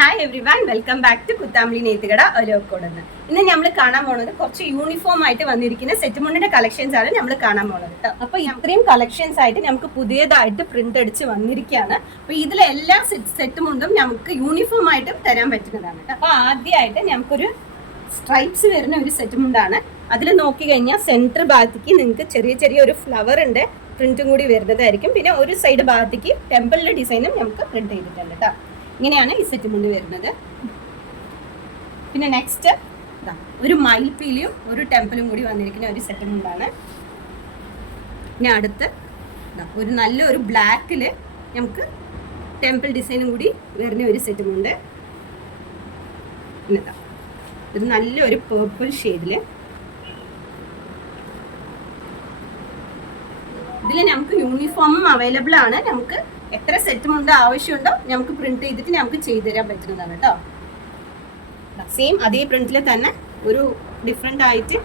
Hi everyone, welcome back to Kuthampully നെയ്ത്തുകട ഒലോക്കോട്. ഇന്ന് നമ്മൾ കാണാൻ പോകുന്നത് കുറച്ച് യൂണിഫോം ആയിട്ട് വന്നിരിക്കുന്ന സെറ്റ് മുണ്ടിന്റെ കളക്ഷൻസ് ആണ് നമ്മൾ കാണാൻ പോകുന്നത് കേട്ടോ. അപ്പൊ ഇത്രയും കളക്ഷൻസ് ആയിട്ട് നമുക്ക് പുതിയതായിട്ട് പ്രിന്റ് അടിച്ച് വന്നിരിക്കുകയാണ്. അപ്പൊ ഇതിലെ എല്ലാ സെറ്റ് മുണ്ടും നമുക്ക് യൂണിഫോം ആയിട്ട് തരാൻ പറ്റുന്നതാണ് കേട്ടോ. അപ്പൊ ആദ്യമായിട്ട് നമുക്കൊരു സ്ട്രൈപ്സ് വരുന്ന ഒരു സെറ്റ് മുണ്ടാണ്. അതിൽ നോക്കി കഴിഞ്ഞാൽ സെൻറ്റർ ഭാഗത്തേക്ക് നിങ്ങൾക്ക് ചെറിയ ചെറിയ ഒരു ഫ്ലവറിന്റെ പ്രിന്റും കൂടി വരുന്നതായിരിക്കും. പിന്നെ ഒരു സൈഡ് ഭാഗത്തേക്ക് ടെമ്പിളിന്റെ ഡിസൈനും നമുക്ക് പ്രിന്റ് ചെയ്തിട്ടുണ്ട് കേട്ടോ. ഇങ്ങനെയാണ് ഈ സെറ്റ് മുണ്ട് വരുന്നത്. പിന്നെ നെക്സ്റ്റ് ഒരു മയിൽപ്പീലിയും ഒരു ടെമ്പിളും കൂടി വന്നിരിക്കുന്ന ഒരു സെറ്റ് മുണ്ടാണ്. പിന്നെ അടുത്ത് ഒരു നല്ലൊരു ബ്ലാക്കിൽ നമുക്ക് ടെമ്പിൾ ഡിസൈനും കൂടി വരുന്ന ഒരു സെറ്റ് മുണ്ട്. പിന്നെ ഒരു നല്ലൊരു പേർപ്പിൾ ഷെയ്ഡിൽ ഇതിൽ നമുക്ക് യൂണിഫോമും അവൈലബിൾ ആണ്. നമുക്ക് എത്ര സെറ്റ് മുണ്ട് ആവശ്യമുണ്ടോ നമുക്ക് പ്രിന്റ് ചെയ്തിട്ട് നമുക്ക് ചെയ്തു തരാൻ പറ്റുന്നതാണ് കേട്ടോ. സെയിം അതേ പ്രിന്റിൽ തന്നെ ഒരു ഡിഫറെൻ്റ് ആയിട്ട്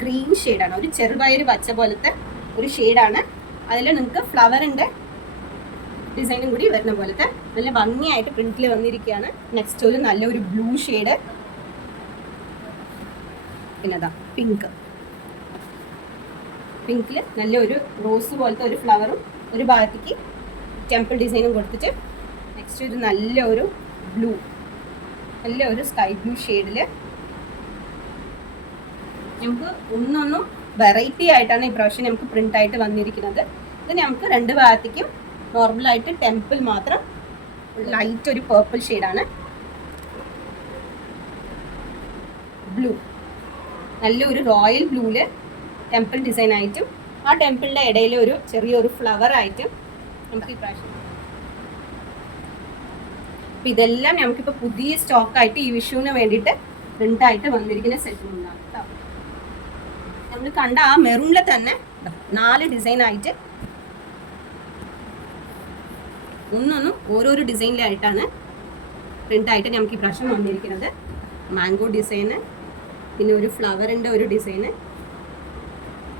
ഗ്രീൻ ഷെയ്ഡാണ്, ഒരു ചെറുപയർ പച്ച പോലത്തെ ഒരു ഷെയ്ഡാണ്. അതിൽ നിങ്ങൾക്ക് ഫ്ലവറിൻ്റെ ഡിസൈനും കൂടി വരുന്ന പോലത്തെ നല്ല ഭംഗിയായിട്ട് പ്രിന്റിൽ വന്നിരിക്കുകയാണ്. നെക്സ്റ്റ് ഒരു നല്ലൊരു ബ്ലൂ ഷെയ്ഡ്, പിന്നെ അതാ പിങ്കിൽ നല്ലൊരു റോസ് പോലത്തെ ഒരു ഫ്ലവറും ഒരു ഭാഗത്തേക്ക് ടെമ്പിൾ ഡിസൈനും കൊടുത്തിട്ട് നെക്സ്റ്റ് ഒരു നല്ലൊരു ബ്ലൂ, നല്ലൊരു സ്കൈ ബ്ലൂ ഷെയ്ഡിൽ നമുക്ക് ഒന്നൊന്നും വെറൈറ്റി ആയിട്ടാണ് ഈ പ്രാവശ്യം നമുക്ക് പ്രിന്റ് ആയിട്ട് വന്നിരിക്കുന്നത്. ഇത് നമുക്ക് രണ്ട് ഭാഗത്തേക്കും നോർമലായിട്ട് ടെമ്പിൾ മാത്രം ലൈറ്റ് ഒരു പേർപ്പിൾ ഷെയ്ഡാണ്. ബ്ലൂ നല്ലൊരു റോയൽ ബ്ലൂവിൽ ടെമ്പിൾ ഡിസൈൻ ആയിട്ടും ആ ടെമ്പിളിൻ്റെ ഇടയിൽ ഒരു ചെറിയൊരു ഫ്ലവർ ആയിട്ടും നമുക്ക് ഈ പ്രാവശ്യം. അപ്പം ഇതെല്ലാം നമുക്കിപ്പോൾ പുതിയ സ്റ്റോക്കായിട്ട് ഈ വിഷുവിന് വേണ്ടിയിട്ട് പ്രിൻ്റായിട്ട് വന്നിരിക്കുന്ന സെറ്റ് മുണ്ടാണ് കേട്ടോ. നമ്മൾ കണ്ട ആ മെറൂണിൽ തന്നെ 4 ഡിസൈൻ ആയിട്ട് ഒന്നൊന്നും ഓരോരോ ഡിസൈനിലായിട്ടാണ് പ്രിൻ്റായിട്ട് നമുക്ക് ഈ പ്രാവശ്യം വന്നിരിക്കുന്നത്. മാംഗോ ഡിസൈന്, പിന്നെ ഒരു ഫ്ലവറിൻ്റെ ഒരു ഡിസൈന്,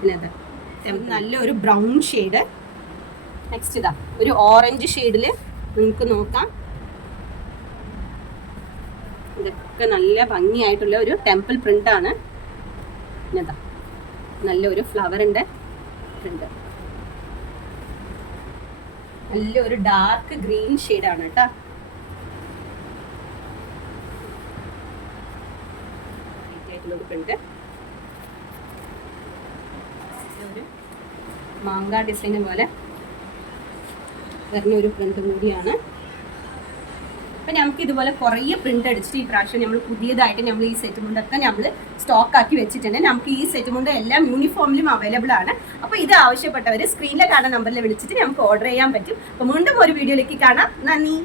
പിന്നെ അത് നല്ലൊരു ബ്രൗൺ ഷെയ്ഡ്. നെക്സ്റ്റ് ഇതാ ഒരു ഓറഞ്ച് ഷെയ്ഡിൽ നിങ്ങൾക്ക് നോക്കാം. ഇതൊക്കെ നല്ല ഭംഗിയായിട്ടുള്ള ഒരു ടെമ്പിൾ പ്രിൻ്റാണ്. പിന്നെ ഇതാ നല്ലൊരു ഫ്ലവറിൻ്റെ പ്രിൻ്റ്, നല്ലൊരു ഡാർക്ക് ഗ്രീൻ ഷെയ്ഡാണ് കേട്ടോ. ആയിട്ടുള്ളൊരു പ്രിൻ്റ്, ഒരു മാങ്ക ഡിസൈന് പോലെ വരുന്ന ഒരു പ്രിന്റും കൂടിയാണ്. അപ്പം നമുക്ക് ഇതുപോലെ കുറേ പ്രിന്റ് അടിച്ചിട്ട് ഈ പ്രാവശ്യം നമ്മൾ പുതിയതായിട്ട് നമ്മൾ ഈ സെറ്റ് മുണ്ടൊക്കെ നമ്മൾ സ്റ്റോക്ക് ആക്കി വെച്ചിട്ടുണ്ട്. നമുക്ക് ഈ സെറ്റ് മുണ്ട് എല്ലാം യൂണിഫോമിലും അവൈലബിൾ ആണ്. അപ്പോൾ ഇത് ആവശ്യപ്പെട്ടവർ സ്ക്രീനിൽ കാണുന്ന നമ്പറിൽ വിളിച്ചിട്ട് നമുക്ക് ഓർഡർ ചെയ്യാൻ പറ്റും. അപ്പോൾ വീണ്ടും ഒരു വീഡിയോയിലേക്ക് കാണാം. നന്ദി.